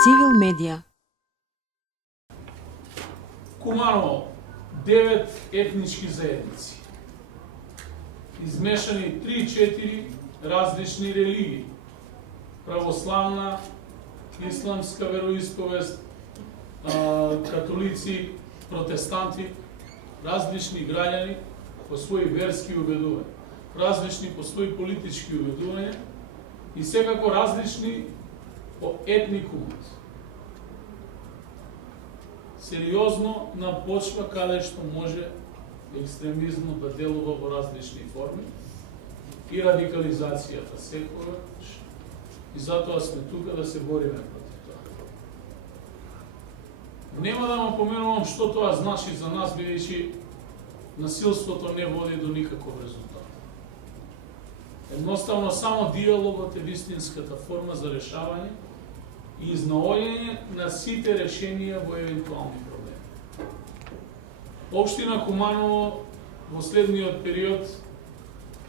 Цивил медија. Куманово, 9 етнички заедници. Измешани 3-4 различни религии. Православна, исламска вероисповест, католици, протестанти, различни граѓани по своји верски убедувања, различни по своји политички убедувања и секако различни по етникумот. Сериозно на почва каде што може екстремизмот да делува во различни форми и радикализацијата секогаш. И затоа сме тука да се бориме против тоа. Нема да му поменувам што тоа значи за нас, бидејќи насилството не води до никаков резултат. Едноставно само диалогот е вистинската форма за решавање и изнаоѓање на сите решенија во евентуални проблеми. Општина Куманово во следниот период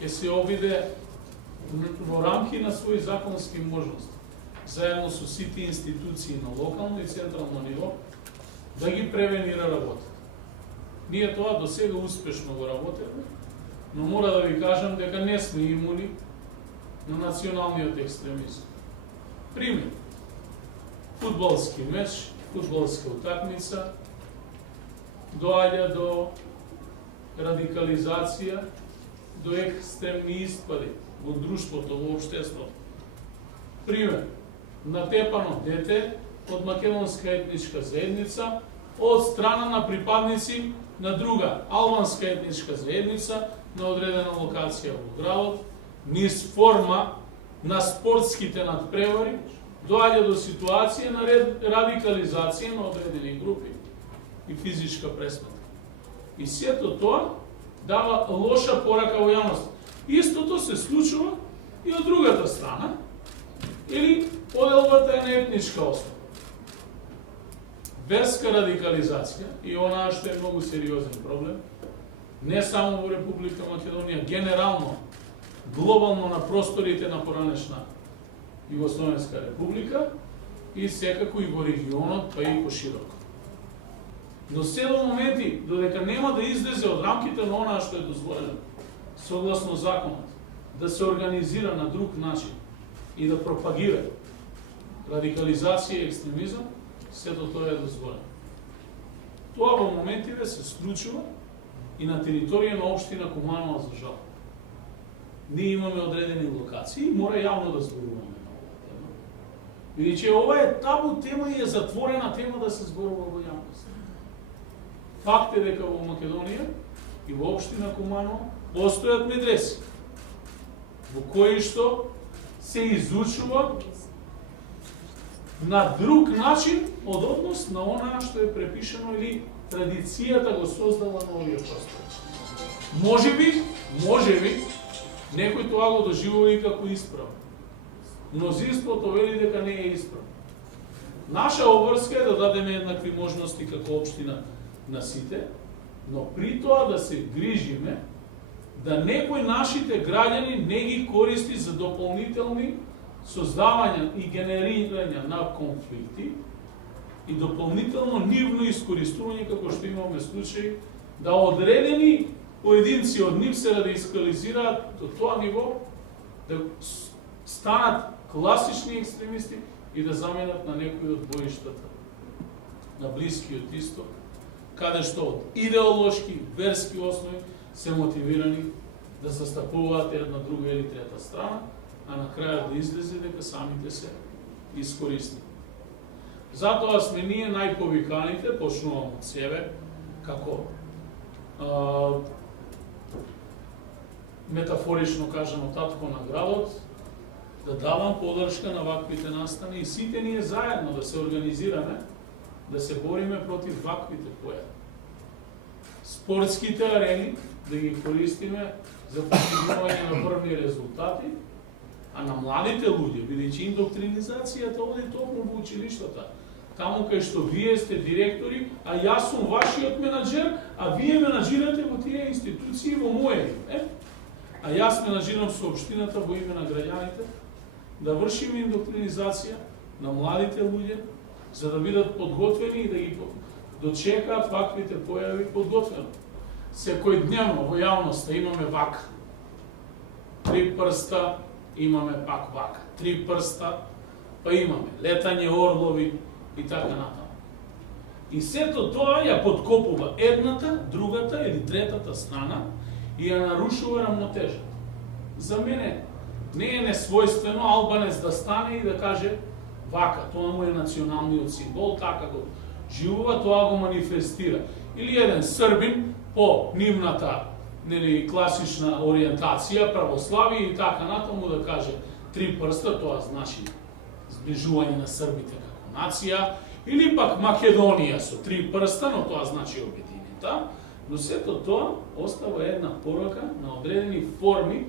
ќе се обиде во рамки на своји законски можности, заедно со сите институции на локално и централно ниво, да ги превенира работата. Ние тоа до сега успешно го работеме, но мора да ви кажам дека не сме имуни на националниот екстремизм. Пример, фудбалски меч, фудбалска утакмица, доаѓа до радикализација, до екстремни испади во друштвото, во општеството. Пример, натепано дете од македонска етничка заедница од страна на припадници на друга албанска етничка заедница на одредена локација во градот, низ форма на спортските надпревари, доаѓа до ситуација на радикализација на одредени групи и физичка пресметка. И сето тоа дава лоша порака во јавност. Истото се случува и од другата страна, или поделбата е на етничка основа. Верска радикализација, и онаа што е многу сериозен проблем, не само во Република Македонија, генерално, глобално на просторите на поранешна Југословенска република и секако и во регионот, па и пошироко. Но се до моменти, додека нема да излезе од рамките на онаа што е дозволено, согласно законот, да се организира на друг начин и да пропагира радикализација и екстремизам, сето тоа е дозволено. Тоа во моментиве се случува и на територија на општина Куманово, за жал. Ние имаме одредени локации и мора јавно да зборуваме на оваа тема. Бидејќи ова е табу тема и е затворена тема да се зборува во јавност. Факт е дека во Македонија и во општина Куманово постојат медреси во кои што се изучува на друг начин од однос на онаа што е препишано или традицијата го создала на овие простори. Можеби, некој тоа го доживува и како исправно. Мнозинството вели дека не е исправно. Наша обврска е да дадеме еднакви можности како општина на сите, но при тоа да се грижиме да некој нашите граѓани не ги користи за дополнителни создавања и генерирање на конфликти и дополнително нивно искористување, како што имаме случаи, да одредени поединци од нив се радикализираат до тоа ниво да станат класични екстремисти и да заменат на некои од боиштата на Блискиот Исток, каде што од идеолошки, верски основи се мотивирани да застапуваат една, друга или трета страна, а на крајот да излезе дека самите се искористни. Затоа сме ние најповиканите, почнувам од себе, како метафорично кажано татко на градот, да давам подршка на ваквите настани и сите ние заедно да се организираме, да се бориме против ваквите појави. Спортските арени да ги користиме за постигнување на први резултати, а на младите луѓе, бидејќи индоктринизацијата оди токму во училиштата, таму кај што вие сте директори, а јас сум вашиот менаџер, а вие менаџирате во тие институции во моје име, а јас менаџирам со општината во име на граѓаните, да вршиме индоктринизација на младите луѓе, за да бидат подготвени и да ги дочекаат ваквите појави подготвено. Секојдневно во јавноста имаме вака. 3 прста, имаме пак вака. 3 прста, па имаме летање орлови и така натаму. И сето тоа ја подкопува едната, другата или третата страна и ја нарушува рамнотежата. За мене не е несвојствено албанец да стане и да каже вака, тоа му е националниот символ, така го живува, тоа го манифестира. Или еден србин по нивната класична ориентација, православие и така натаму да каже 3 прста, тоа значи зближување на србите како нација, или пак Македонија со 3 прста, но тоа значи обединета, но сето тоа остава една порока на одредени форми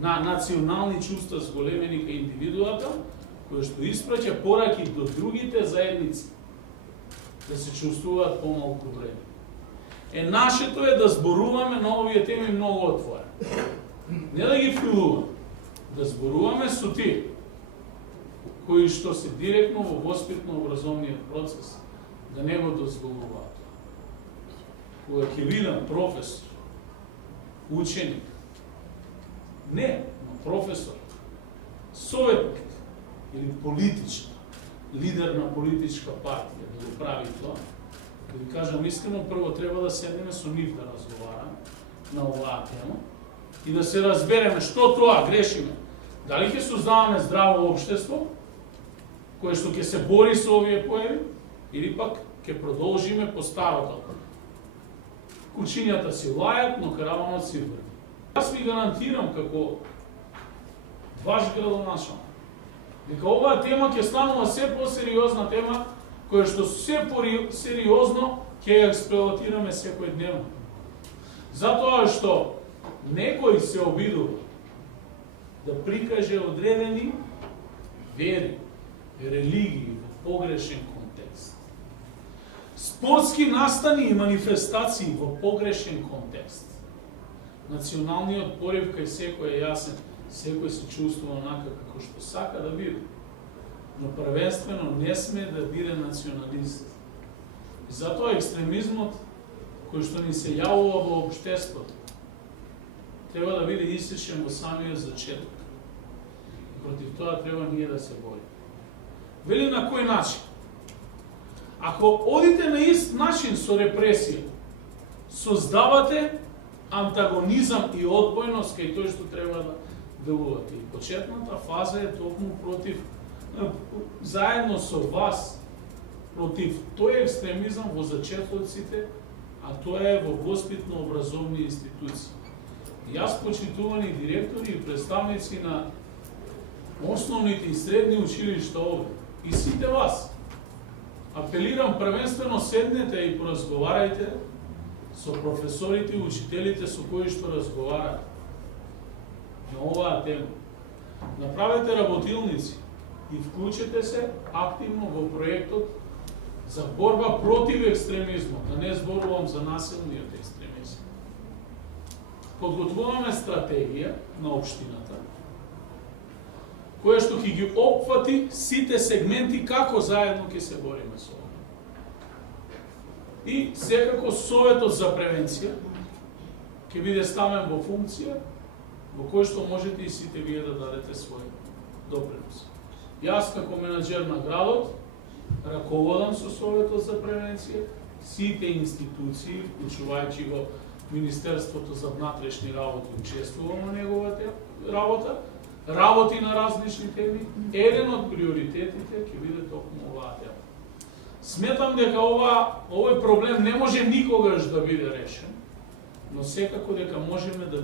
на национални чувства зголемени кај индивидуата, кој што испраќа пораки до другите заедници да се чувствуваат помалку вредни. Нашето е да зборуваме на овие теми многу отворено. Не да ги филуваме, да зборуваме со тие кои што се директно во воспитно-образовниот процес, да не го дозволуваат. Кога ќе видам професор, ученик, не, но професор, советник или политичар, лидер на политичка партија да го прави тоа, да ви кажам искрено, прво треба да седнеме со нив да разговараме на оваа тема и да се разбереме што тоа грешиме. Дали ќе создаваме здраво општество кое што ќе се бори со овие појави или пак ќе продолжиме по старото. Кучињата си лајат, но караванот си врви. Јас ви гарантирам како ваш градоначалник дека оваа тема ќе станува се посериозна тема, која што се сериозно ќе ја експлоатираме секојдневно. Затоа што некој се обидува да прикаже одредени вери, религии во погрешен контекст. Спортски настани и манифестации во погрешен контекст. Националниот порив кај секој е јасен, секој се чувствува онака како што сака да биде. Но првенствено не сме да биде националист. И затоа екстремизмот кој што ни се јавува во општеството треба да биде исечен во самиот зачеток. И против тоа треба ние да се борим. Вели на кој начин? Ако одите на ист начин со репресија, создавате антагонизам и одбојност кај тој што треба да делувате. И почетната фаза е токму против, заедно со вас, против тој екстремизам во зачетоците, а тоа е во воспитно-образовни институции. Јас, почитувани директори и представници на основните и средни училишта овде, и сите вас, апелирам првенствено седнете и поразговарајте со професорите и учителите со кои што разговарате на оваа тема. Направете работилници и вклучете се активно во проектот за борба против екстремизмот, да не зборувам за насилниот екстремизм. Подготвуваме стратегија на општината, која што ќе ги опфати сите сегменти како заедно ќе се бориме со ова. И секако Советот за превенција ќе биде ставен во функција во кој што можете и сите вие да дадете свој допринос. Јас како менаџер на градот раководам со Советот за превенција, сите институции, вклучувајќи го Министерството за внатрешни работи, учествувам на неговата работа, работи на различни теми. Еден од приоритетите ќе биде токму оваа тема. Сметам дека овој проблем не може никогаш да биде решен, но секако дека можеме да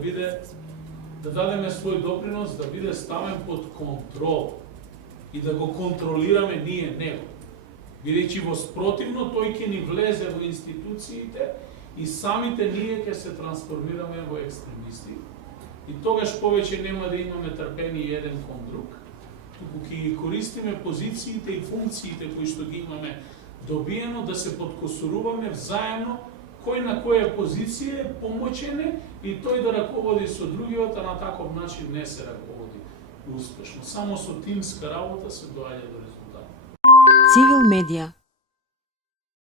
дадеме свој допринос, да биде ставен под контрол и да го контролираме ние него. Бидејќи во спротивно тој ќе ни влезе во институциите и самите ние ќе се трансформираме во екстремисти. И тогаш повеќе нема да имаме трпение еден кон друг, туку ќе ги користиме позициите и функциите кои што ги имаме добиено да се подкосуруваме взаемно кој на која позиција е помоćене и тој да раководи со другиот, а на таков начин не се раководи успешно. Само со тимска работа се доаѓа до Цивил медија.